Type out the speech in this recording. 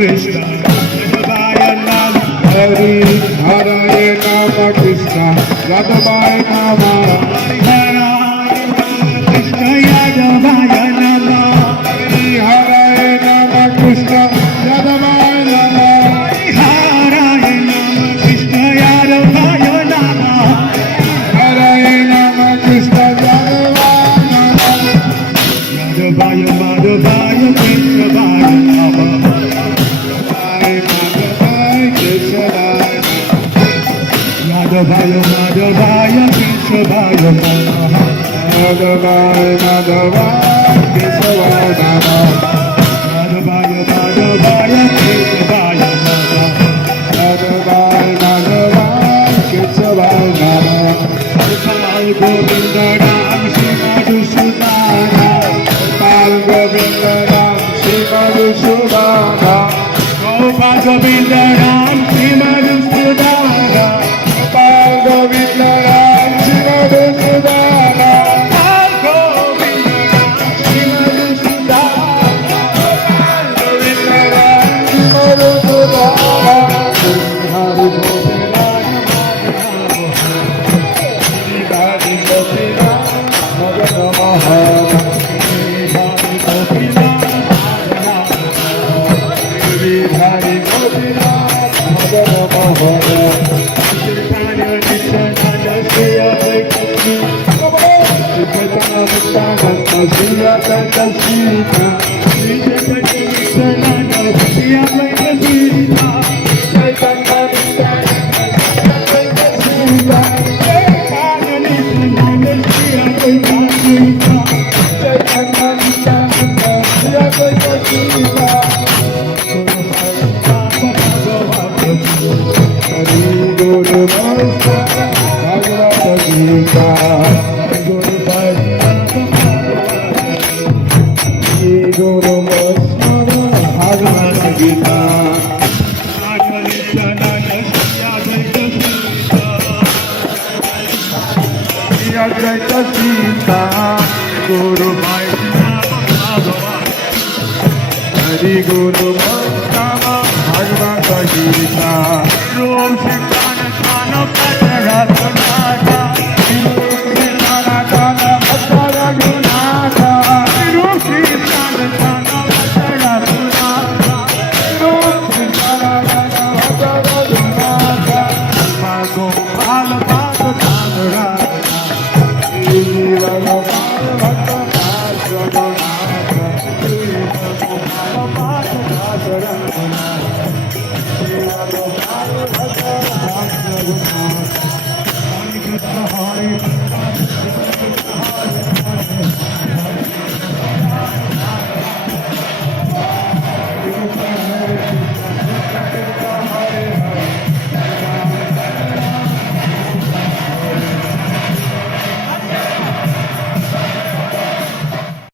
Krishna Yadavaya Nama Hari Hare Rama Krishna Yadavaya Nama Krishna Yadavaya Nama Hari Hare Rama Krishna Yadavaya Nama Hare Nama Krishna Yadavaya Nama Hare Rama Krishna Yadavaya Nama Yadavaya Madhavaya Keshavaya Nama Madhavaya Madhavaya Keshavaya Namaha Madhavaya Madhavaya Keshavaya Namaha Madhavaya Madhavaya Keshavaya Namaha Madhavaya Madhavaya Keshavaya Namaha Gopal Govinda Ram Shri Madhusudana Gopal Govinda Ram Shri Madhusudana Gopal Govinda Ram Shri Madhusudana Gopal Govinda Ram Shri Madhusudana Gopal Govinda Ram Shri Madhusudana Govinda Ram Shri Madhusudana Hari Gopinatha Madan Mahana Hari Gopinatha Madan Mahana Hari Guru Bhagavad Gita Guru Bhagavad Gita Advaita Sita Guru Hari Guru Bhagavad Gita Rom Shikana Kana Patara Hare